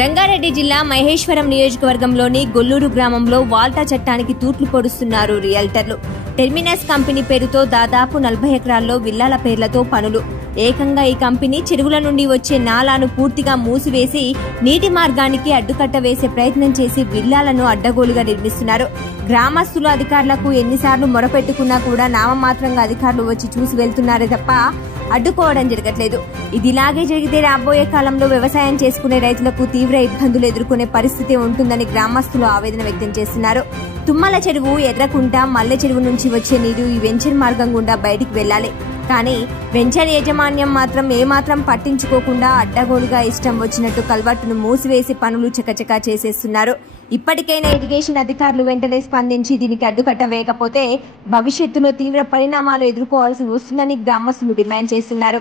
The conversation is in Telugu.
రంగారెడ్డి జిల్లా మహేశ్వరం నియోజకవర్గంలోని గొల్లూరు గ్రామంలో వాల్టా చట్టానికి తూట్లు పొడుస్తున్నారు రియల్టర్లు. టెర్మినస్ కంపెనీ పేరుతో దాదాపు 40 ఎకరాల్లో విల్లాల పేర్లతో పనులు. ఏకంగా ఈ కంపెనీ చెరువుల నుండి వచ్చే నాలాను పూర్తిగా మూసివేసి నీటి మార్గానికి అడ్డుకట్ట వేసే ప్రయత్నం చేసి విల్లాలను అడ్డగోలుగా నిర్మిస్తున్నారు. గ్రామస్తులు అధికారులకు ఎన్నిసార్లు మొరపెట్టుకున్నా కూడా నామమాత్రంగా అధికారులు వచ్చి చూసి వెళ్తున్నారే తప్ప అడ్డుకోవడం జరగట్లేదు. ఇదిలాగే జరిగితే రాబోయే కాలంలో వ్యవసాయం చేసుకునే రైతులకు తీవ్ర ఇబ్బందులు ఎదుర్కొనే పరిస్థితి ఉంటుందని గ్రామస్తులు ఆవేదన వ్యక్తం చేస్తున్నారు. తుమ్మల చెరువు, ఎర్రకుంట, మల్లె చెరువు నుంచి వచ్చే నీరు ఈ వెంచర్ మార్గం గుండా బయటికి వెళ్లాలి. కానీ వెంచర్ యాజమాన్యం మాత్రం ఏమాత్రం పట్టించుకోకుండా అడ్డగోలుగా ఇష్టం వచ్చినట్టు కల్వర్టును మూసివేసి పనులు చకచకా చేసేస్తున్నారు. ఇప్పటికైనా ఇరిగేషన్ అధికారులు వెంటనే స్పందించి దీనికి అడ్డుకట్ట వేయకపోతే భవిష్యత్తులో తీవ్ర పరిణామాలు ఎదుర్కోవాల్సి వస్తుందని గ్రామస్తులు డిమాండ్ చేస్తున్నారు.